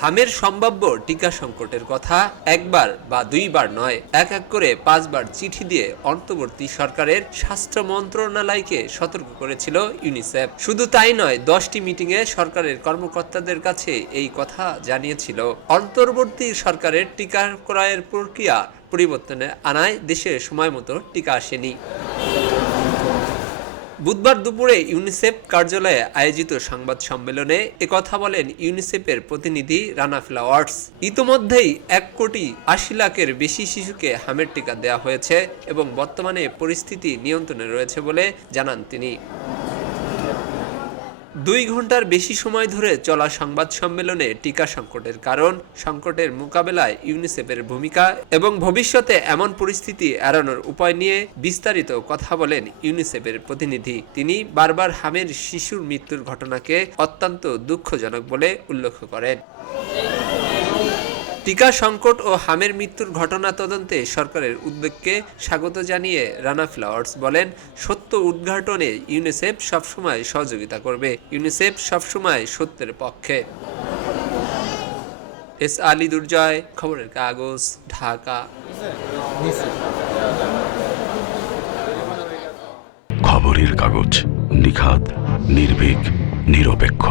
হামের সম্ভাব্য টিকা সংকটের কথা একবার বা দুইবার নয়, এক এক করে 5 বার চিঠি দিয়ে অন্তর্বর্তী সরকারের স্বাস্থ্য মন্ত্রণালয়কে সতর্ক করেছিল ইউনিসেফ। শুধু তাই নয়, 10টি মিটিংয়ে সরকারের কর্মকর্তাদের কাছে এই কথা জানিয়েছিল। অন্তর্বর্তী সরকারের টিকা ক্রয়ের প্রক্রিয়া পরিবর্তনে আনায় দেশে সময়মতো টিকা আসেনি। বুধবার দুপুরে ইউনিসেফ কার্যালয়ে আয়োজিত সংবাদ সম্মেলনে একথা বলেন ইউনিসেফের প্রতিনিধি রানা ফ্লাওয়ার্স। ইতোমধ্যেই 1,80,00,000-এর বেশি শিশুকে হামের টিকা দেওয়া হয়েছে এবং বর্তমানে পরিস্থিতি নিয়ন্ত্রণে রয়েছে বলে জানান তিনি। 2 ঘন্টার বেশি সময় ধরে চলা সংবাদ সম্মেলনে টিকা সংকটের কারণ, সংকটের মোকাবেলায় ইউনিসেফের ভূমিকা এবং ভবিষ্যতে এমন পরিস্থিতি এড়ানোর উপায় নিয়ে বিস্তারিত কথা বলেন ইউনিসেফের প্রতিনিধি। তিনি বারবার হামের শিশুর মৃত্যুর ঘটনাকে অত্যন্ত দুঃখজনক বলে উল্লেখ করেন। টিকা সংকট ও হামের মৃত্যুর ঘটনা তদন্তে সরকারের উদ্বেগকে স্বাগত জানিয়ে রানা ফ্লাওয়ার্স বলেন, সত্য উদ্ঘাটনে ইউনিসেফ সবসময় সহযোগিতা করবে। ইউনিসেফ সবসময় সত্যের পক্ষে। এস আলী দুর্জয়, খবরের কাগজ, ঢাকা। খবরের কাগজ, নিখাত, নির্ভীক, নিরপেক্ষ।